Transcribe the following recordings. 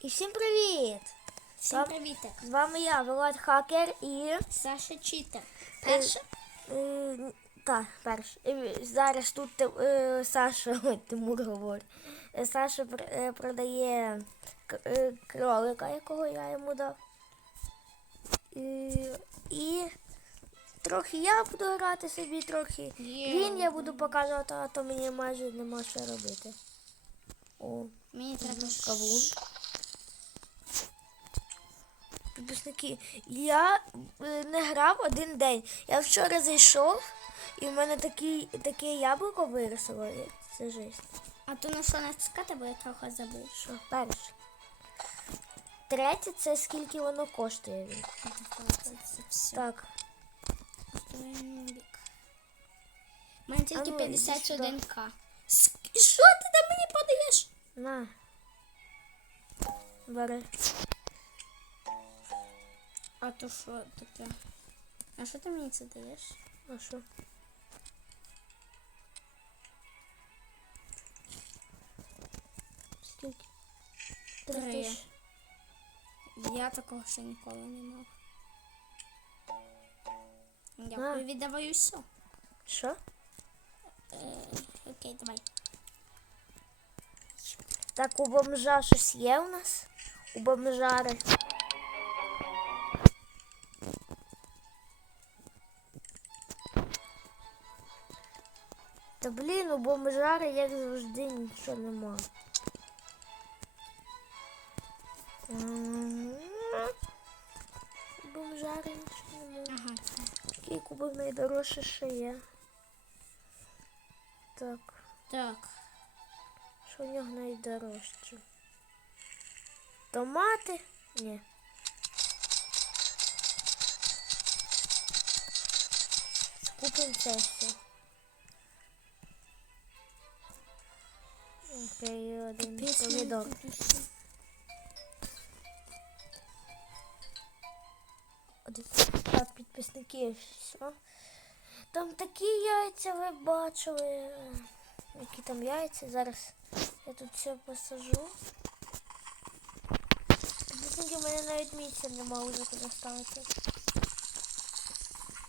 І всім привіт! Всім Вам- привітик. З вами я, Влад Хакер і. Саша Читер. Перше. Е, так, перш. Е, Зараз тут е, Саша, ой, Тимур говорить. Е, Саша е, продає е, кролика, якого я йому дав. Е, і трохи я буду грати собі, трохи. Є. Він я буду показувати, а то мені майже нема що робити. О, Мені треба кавун. Підписники, я е, не грав один день. Я вчора зайшов, і в мене такі, таке яблуко виросло. Це жесть. А то на що натискати, бо я трохи забув. Що, перше. Третє це скільки воно коштує. він. Це все. Так. У мене тільки А ну, іди 51к. Що ти там мені подаєш? на. Бери. А то що таке? А що ти мені це даєш? А що? Скільки? Три. Я такого ще ніколи не мав. А. Дякую, віддаваю все. Що? Е, окей, давай. Так, у бомжа щось є у нас? У бомжари. Бомжари, як завжди, нічого нема. Бомжари нічого нема. Ага. Який кубок найдорожче ще є. Так, Так. що в нього найдорожче? Томати? Ні. Купимо це все. Окей, один помідор. Один. Так, підписники, все. Там такі яйця ви бачили. Які там яйця? Зараз я тут все посажу. Підписники, в мене навіть місця нема вже куди ставити.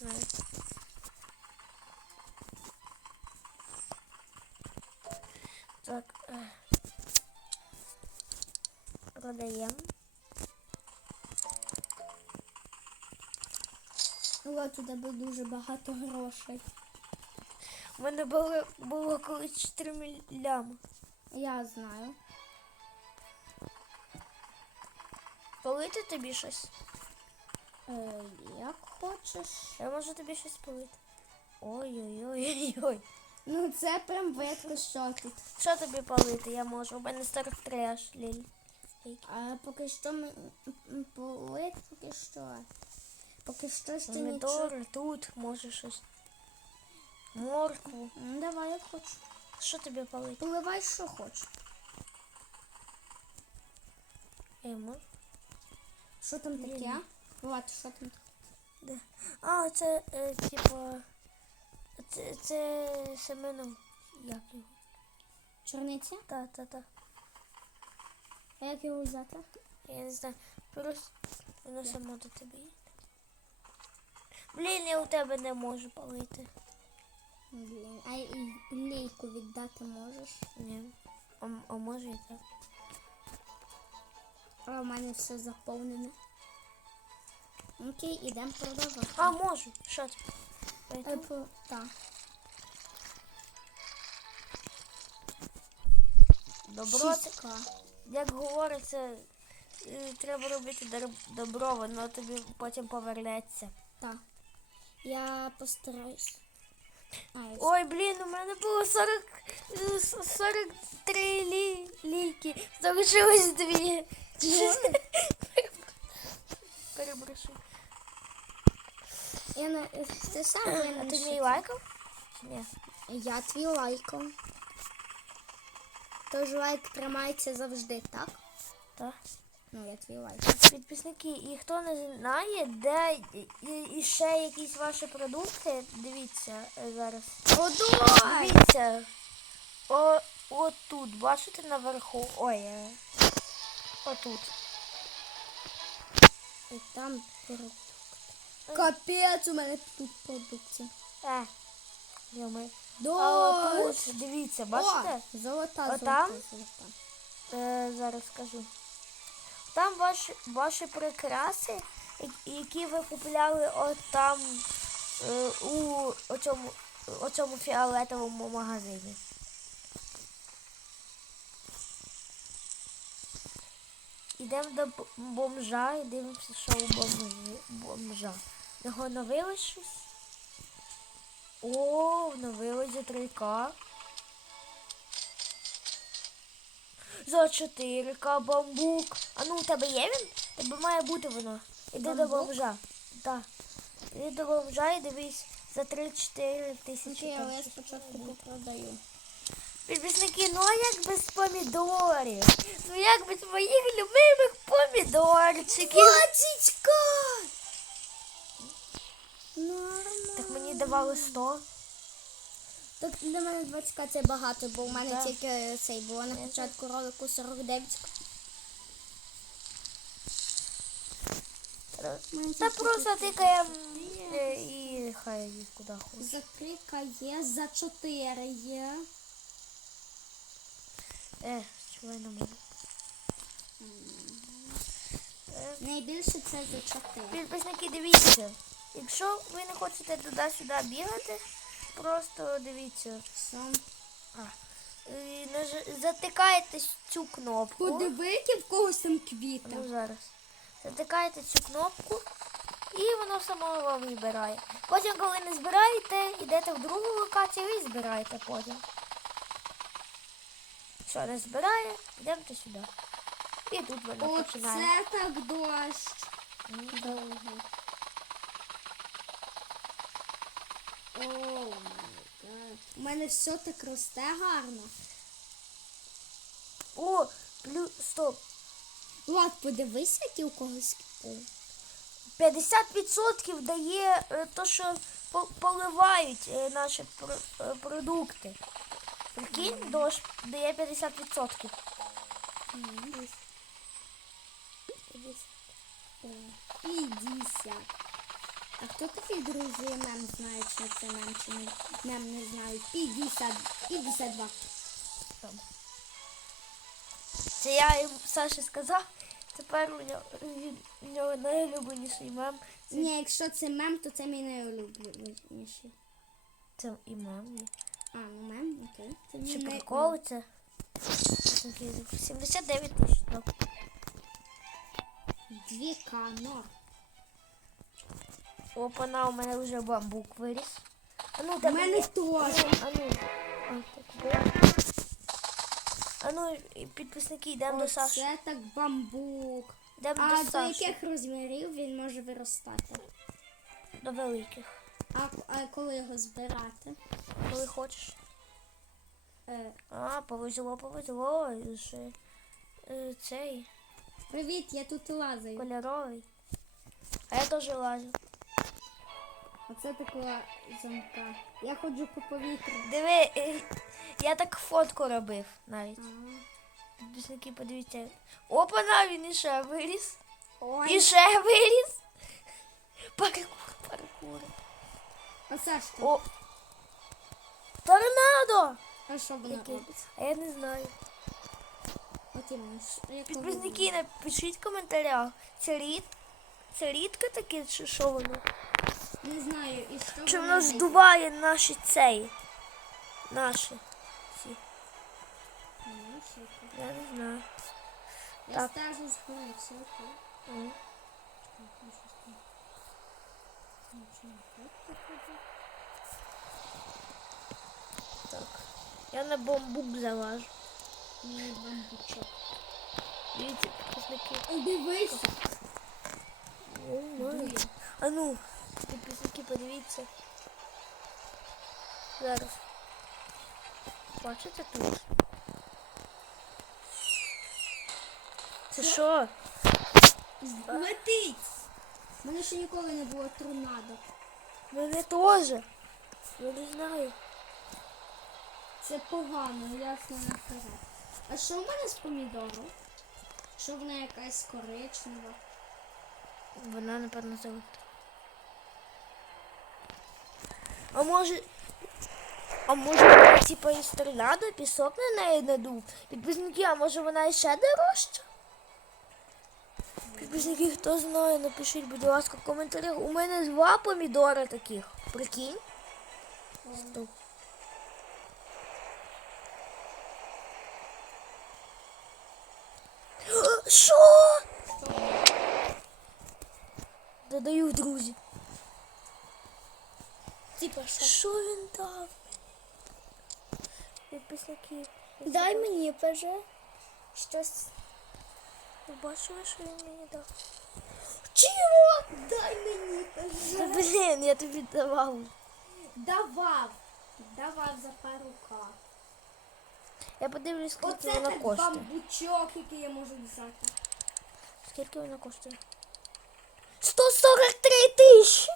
Навіть. Так. е. Продаємо. О, тут тебе дуже багато грошей. У мене було, було колись 4 ляма. Я знаю. Полити тобі щось? Е, як хочеш. Я можу тобі щось полити. Ой-ой-ой-ой. Ну це прям видко, що тут. Що тобі полити? Я можу. У мене 43 аж ліль. А поки що ми м, полить, поки що. Поки що ще нічого. Тут, може щось. Моркву. Ну, давай як хочеш. Що тобі полити? Поливай, що хочеш. Я можу. Що там таке? Влад, що там таке? Де? А, це, е, типу, це, це семено. Як його? Чорниця? Та, та, та. А як його взяти? Я не знаю. Просто воно само до тебе є. Блін, я у тебе не можу полити. Блін, а і лейку віддати можеш. Ні. А, а може і так. А в мене все заповнене. Окей, ідемо продавати. А, можу. Що ти? Е, Пойду. Так. Добро, Шістка. як говориться, е, треба робити добро, воно тобі потім повернеться. Так. Я постараюсь. А, Ой, блін, у мене було 40, е, 43 лі, ліки. Залишилось дві. Переброшу. Я на ти сам А ти мій лайкав? Ні. Я твій лайком. Тож лайк тримається завжди, так? Так. Ну, я твій лайк. Підписники, і хто не знає, де і, ще якісь ваші продукти, дивіться е, зараз. Подумай! Дивіться. О, отут, бачите наверху. Ой. е, отут. І там продукти. Капець, у мене тут продукція. Е. Йоми. А Дощ! отут, дивіться, бачите? О, золота, Отам? золота, золота. Е, зараз скажу. Там ваші, ваші прикраси, я- які ви купляли от там е, у оцьому, оцьому фіолетовому магазині. Ідемо до б- бомжа і дивимося, що у бомжі- бомжа. Його новили щось? О, новили за 3К. За 4К бамбук. А ну у тебе є він? Тебе має бути воно. Іди до бомжа. Так. Іди до бомжа і дивись за 3-4 тисячі. Окей, там але я спочатку попродаю. Підписники, ну а як без помідорів? Ну як без моїх любимих помідорчиків? Пачечка! Нормально. Так мені давали 100. Так для мене 20 це багато, бо у мене Да. тільки цей було на початку ролику 49. Та просто тикаємо е, і хай куди хоче. За 3 є, за 4 є. Е, чого я не можу? Найбільше це за 4. Підписники, дивіться. Якщо ви не хочете туди-сюди бігати, просто дивіться. Сам. І наж- Затикаєте цю кнопку. Подиви, які в когось там квіти. Ну зараз. Затикаєте цю кнопку і воно само вам вибирає. Потім, коли не збираєте, йдете в другу локацію і збираєте потім. Що не збирає, йдемте сюди. І тут воно починає. Оце так дощ. Довгий. Оу. У мене все так росте гарно. О, плюс стоп. Влад, подивись, які у когось квіти. 50% дає е, то, що поливають е, наші е, продукти. Прикинь, дощ дає 50%. О, 50. А хто такий друзі мем знає, що це мем чи не мем не знають? 50, 52. Там. Це я їм Саші сказав. Тепер у нього, він- у нього найулюбленіший мем. Це, Ні, якщо це мем, то це мій найулюбленіший. це і мем. є. А, ну мем, окей. Це мій Чи най- приколи це? 79 тисяч. ну. Дві канор. Опана, у мене вже бамбук виріс. А ну, У мене теж. А ну, а, так. А ну, підписники, йдемо до Саші. Оце так бамбук. Йдемо А до до Саші. яких розмірів він може виростати? До великих. А, а коли його збирати? Коли хочеш. Е, А, повезло, повезло. Ще е, цей привіт, я тут лазаю. кольоровий. А я теж лазю. Оце така замка. Я ходжу по повітрю. Диви, е, я так фотку робив навіть. А. Підписники, подивіться. Опана, він іще виріс. Ой, І ще виріс. Паркур, паркур. оце що? О! Торнадо! А що воно Яке? робить? А я не знаю. Підписники, напишіть в коментарях. Це рід. Це рідко таке, чи що воно? Не знаю, і що Чи воно здуває наші цей? Наші. Ці. Ну? Я не знаю. Я Так. стежу з гори, все окей. Так, ну. Я на бамбук залажу. Мій бамбучок. Дивіться, підписники. О, Дивися. О, ну. А ну, підписники, подивіться. Зараз. Бачите тут? Це що? Летить! У мене ще ніколи не було торнадо. Мене теж. Я не знаю. Це погано, ясно наперед. А що в мене з помідором? Що вона якась коричнева. Вона, напевно, золота. А може. А може типа із торнадо, пісок на неї надув? Підписники, а може вона іще дорожча? Підписники, хто знає, напишіть, будь ласка, в коментарях. У мене два помідори таких. Прикинь? Стоп. Що? Додаю в друзі. Типа що? Що він дав? Підписники. Дай мені, поже. Щось. Ви бачили, що він мені дав? Чого? Дай мені, Та поже. блін, я тобі давав. Давав. Давав за парука. Я подивлюсь, скільки Оце вона так коштує. бамбучок, який я можу взяти. Скільки вона коштує? 143 тисячі!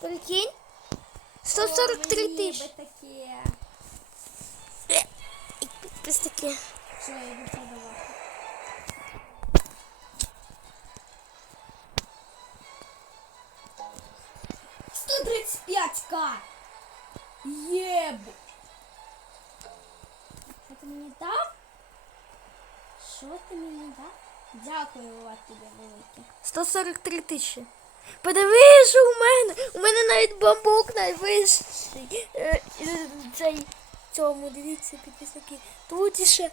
Прикинь? 143 О, мені би тисячі. таке. І Підписники. Що я йду продавати? Сто тридцять п'ять к. Єб. Що ти мені дав? Що ти мені дав? Дякую Влад, тобі велике. 143 тисячі. Подивись, що у мене. У мене навіть бамбук найвищий. Е, е, Цей цьому, дивіться, підписники. Тут іще.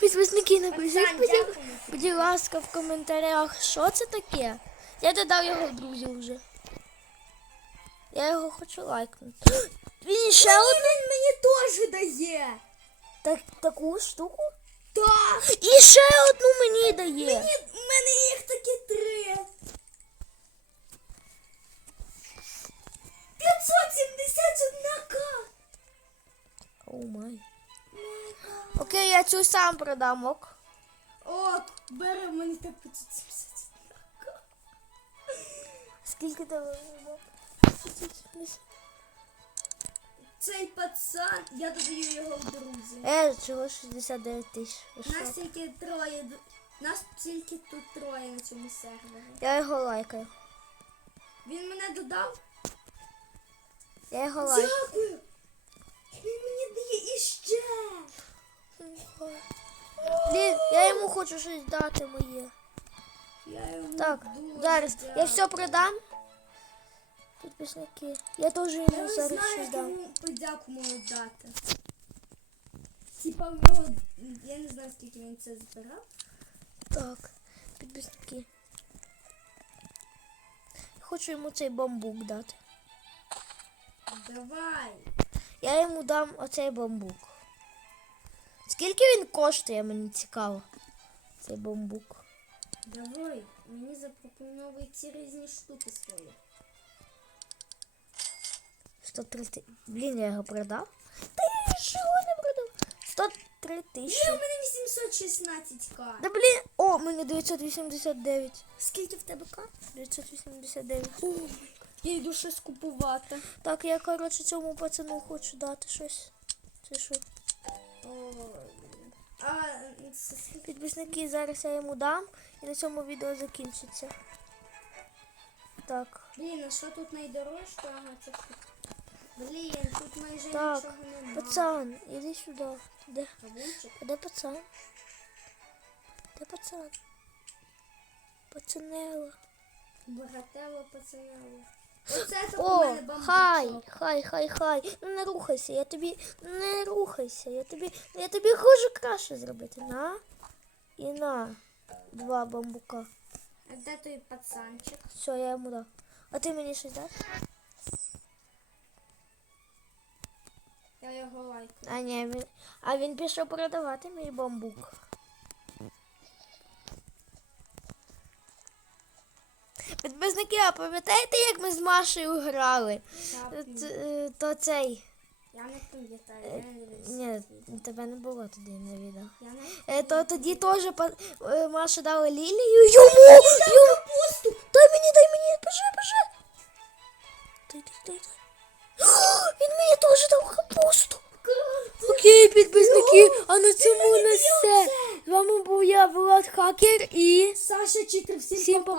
Підписники напишіть, будь, будь ласка, в коментарях, що це таке. Я додав його в друзі вже. Я його хочу лайкнути. Він ще одну Він мені теж дає. так, таку штуку. Так. І ще одну мені дає. Мені, в мене їх такі три. 571 к. О май. Окей, я цю сам продам, ок. О, бери в мене так 571 к. Скільки там? Цей пацан, я додаю його в друзі. Е, чого 69 тисяч? Нас тільки троє. Нас тільки тут троє на цьому сервері. Я його лайкаю. Він мене додав. Я його лайкаю. Дякую. Він мені дає іще. Блін, я йому хочу щось дати моє. Я йому Так, дуже зараз я все продам. Підписники. Я теж Я йому не зараз знаю, щось дам. йому подяку мою дати. Типа в нього, я не знаю, скільки він це збирав. Так, підписники. Хочу йому цей бамбук дати. Давай. Я йому дам оцей бамбук. Скільки він коштує, мені цікаво. Цей бамбук. Давай, мені запропонували ці різні штуки свої. 130. Блін, я його продав. Та я його не продав. 100... 3 тисячі. Ні, у мене 816к. Да блін, о, у мене 989. Скільки в тебе к? 989. О, я йду щось купувати. Так, я, коротше, цьому пацану хочу дати щось. Це що? А, Підписники, зараз я йому дам і на цьому відео закінчиться. Так. Блін, а що тут найдорожче? Ага, це що? Блін, тут майже Так, нічого немає. Пацан, іди сюди. Де? А де пацан? Де пацан? Пацанела. Богатело пацанело. Оце тут у О, мене хай, хай, хай, хай. Ну не рухайся, я тобі не рухайся. Я тобі, я тобі хочу краще зробити. На і на. Два бамбука. А де той пацанчик? Все, я йому дав. А ти мені щось даш? Я його лайкаю. А ні, він. А він пішов продавати мій бамбук. Підписники, а пам'ятаєте, як ми з Машею грали? Т- е, То цей. Я не пам'ятаю, я не дивлюся. Ні, тебе не було тоді на відео. Я не Е, То тоді теж па- е, Маша дала лілію йому. йому. Дай мені, дай мені, боже, боже. Дай, дай, дай, дай. Він мені теж дав капусту. Окей, підписники, а на цьому на все. З вами був я, Влад Хакер і Саша Читер, всім.